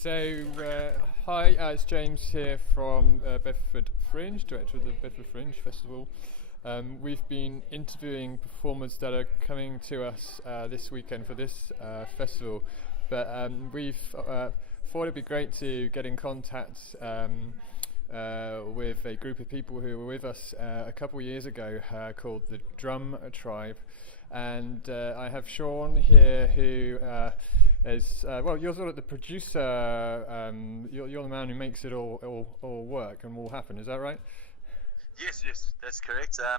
So, hi, it's James here from Bedford Fringe, director of the Bedford Fringe Festival. We've been interviewing performers that are coming to us this weekend for this festival, but we've thought it'd be great to get in contact with a group of people who were with us a couple of years ago called the Drum Tribe. And I have Sean here who is, you're sort of the producer, you're the man who makes it all work and all happen, is that right? Yes, that's correct. I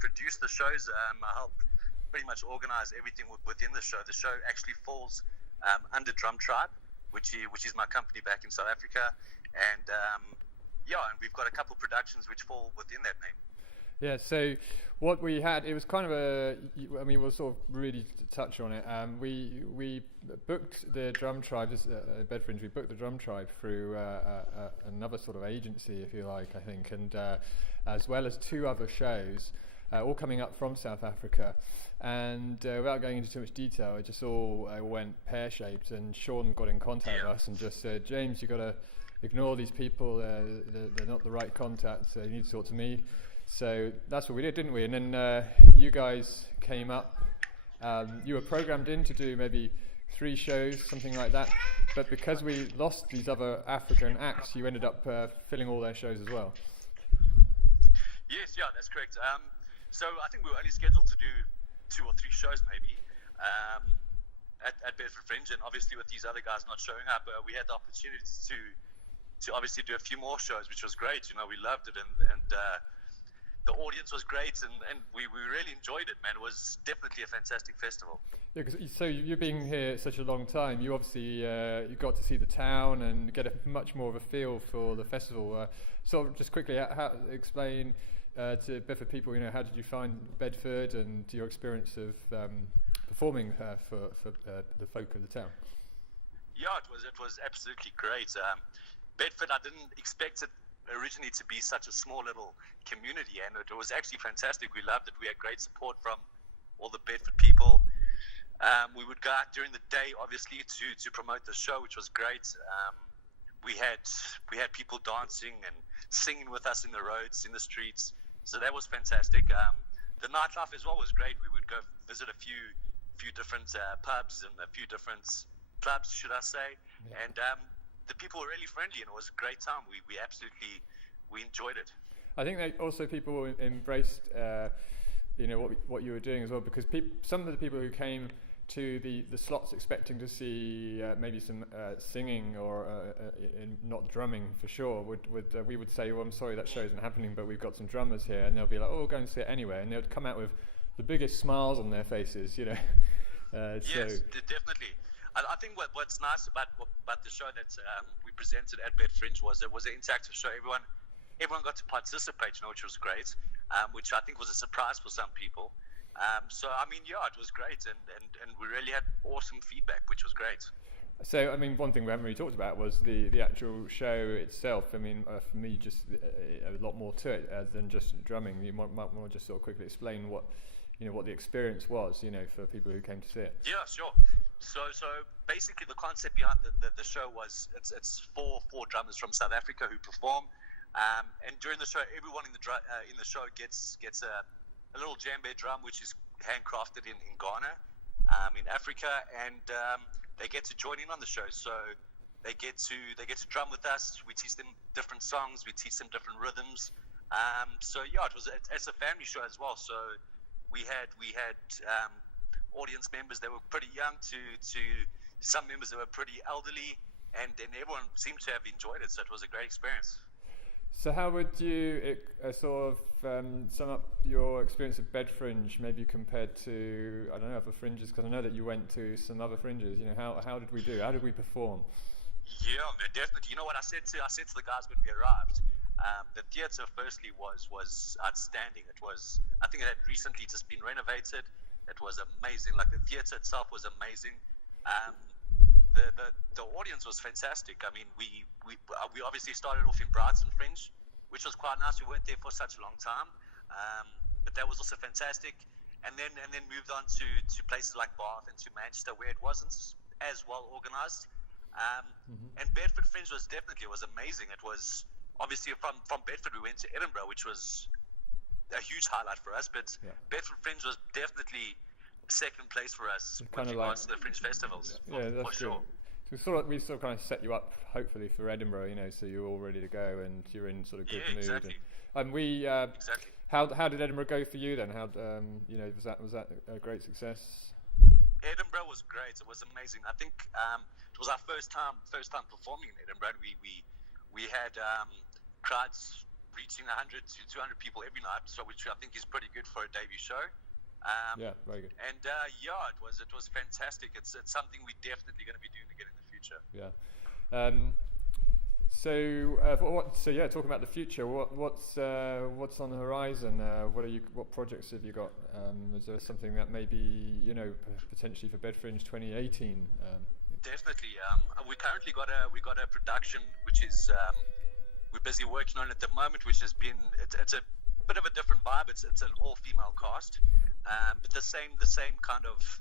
produce the shows. I help pretty much organize everything within the show. The show actually falls under Drum Tribe, which is my company back in South Africa. And and we've got a couple productions which fall within that name. Yeah, so what we had, it was kind of we'll sort of really touch on it. We booked the Drum Tribe, Bedfringe, we booked the Drum Tribe through another sort of agency, if you like, I think, and as well as two other shows, all coming up from South Africa. And without going into too much detail, it just all went pear-shaped, and Sean got in contact with us and just said, James, you've got to ignore these people, they're not the right contacts, you need to talk to me. So that's what we did, didn't we? And then you guys came up. You were programmed in to do maybe 3 shows, something like that. But because we lost these other African acts, you ended up filling all their shows as well. Yes, that's correct. So I think we were only scheduled to do 2 or 3 shows maybe at Bedford Fringe, and obviously with these other guys not showing up, we had the opportunity to obviously do a few more shows, which was great. You know, we loved it, and the audience was great, and we really enjoyed it, man. It was definitely a fantastic festival. Yeah, so you've been here such a long time. You obviously you got to see the town and get a much more of a feel for the festival. So just quickly, explain to Bedford people, how did you find Bedford and your experience of performing for the folk of the town? Yeah, it was absolutely great. Bedford, I didn't expect it originally to be such a small little community, and it was actually fantastic. We loved it. We had great support from all the Bedford people. We would go out during the day, obviously, to promote the show, which was great. We had people dancing and singing with us in the roads, in the streets, so that was fantastic. The nightlife as well was great. We would go visit a few different pubs and a few different clubs, should I say, and the people were really friendly, and it was a great time. We absolutely enjoyed it. I think that also people embraced what you were doing as well, because some of the people who came to the slots expecting to see maybe some singing or not drumming for sure we would say, I'm sorry, that show isn't happening, but we've got some drummers here, and they'll be like, we'll go and see it anyway, and they'll come out with the biggest smiles on their faces, Yes, definitely. I think what's nice about the show that we presented at Bedfringe was it was an interactive show. Everyone got to participate, which was great, which I think was a surprise for some people. So I mean, it was great, and we really had awesome feedback, which was great. So I mean, one thing we haven't really talked about was the actual show itself. I mean, for me, just a lot more to it than just drumming. You might want to just sort of quickly explain what the experience was, for people who came to see it. Yeah, sure. So basically the concept behind the show was it's four drummers from South Africa who perform, and during the show everyone in the show gets a little djembe drum, which is handcrafted in Ghana, in Africa, and they get to join in on the show. So they get to drum with us. We teach them different songs, we teach them different rhythms. It's a family show as well. So we had audience members that were pretty young to some members that were pretty elderly, and everyone seemed to have enjoyed it, so it was a great experience. So how would you sort of sum up your experience of Bedfringe, maybe compared to, I don't know, other fringes, because I know that you went to some other fringes, how did we do? How did we perform? Yeah, man, definitely. You know what I said to the guys when we arrived? The theatre firstly was outstanding. I think it had recently just been renovated. It was amazing. Like, the theatre itself was amazing. The audience was fantastic. I mean, we obviously started off in Brighton Fringe, which was quite nice. We weren't there for such a long time, but that was also fantastic. And then moved on to places like Bath and to Manchester, where it wasn't as well organised. And Bedfringe was amazing. It was obviously from Bedford we went to Edinburgh, which was a huge highlight for us. But Bedford Fringe was definitely second place for us with regards to the Fringe festivals. For sure. So we sort of kind of set you up, hopefully, for Edinburgh, so you're all ready to go and you're in sort of good mood. Exactly. And we, exactly. How did Edinburgh go for you then? How, was that a great success? Edinburgh was great. It was amazing. I think it was our first time performing in Edinburgh. We had crowds reaching 100 to 200 people every night, which I think is pretty good for a debut show. Very good. And it was fantastic. It's something we're definitely going to be doing again in the future. Yeah. Talking about the future, what's on the horizon? What projects have you got? Is there something that maybe potentially for Bedfringe 2018? Definitely. We currently got a production which is we're busy working on at the moment, which has been it's a bit of a different vibe. It's an all-female cast, but the same kind of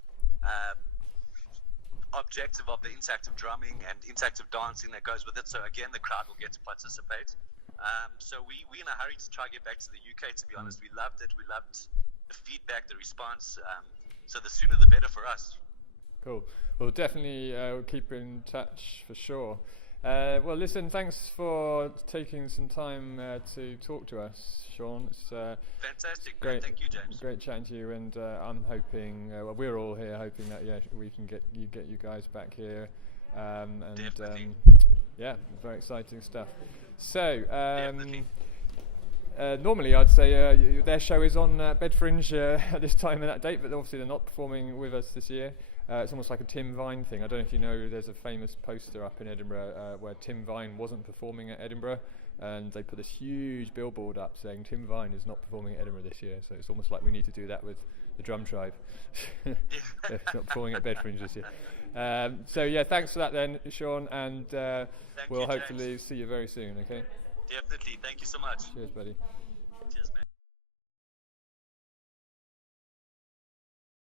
objective of the interactive drumming and interactive dancing that goes with it. So again, the crowd will get to participate. So we're in a hurry to try to get back to the UK. To be honest, we loved it. We loved the feedback, the response. So the sooner the better for us. Cool. Well, definitely we'll keep in touch for sure. Well, listen, thanks for taking some time to talk to us, Sean. It's fantastic. Great. Thank you, James. Great chatting to you, and I'm hoping, we're all here hoping that we can get you guys back here, Definitely. Very exciting stuff. So, normally I'd say their show is on Bedfringe at this time and that date, but obviously they're not performing with us this year. It's almost like a Tim Vine thing. I don't know if you know, there's a famous poster up in Edinburgh where Tim Vine wasn't performing at Edinburgh, and they put this huge billboard up saying Tim Vine is not performing at Edinburgh this year. So it's almost like we need to do that with the Drum Tribe. They're not performing at Bedfringe this year. Thanks for that then, Sean, and we'll hopefully see you very soon, okay? Definitely. Thank you so much. Cheers, buddy. Cheers, man.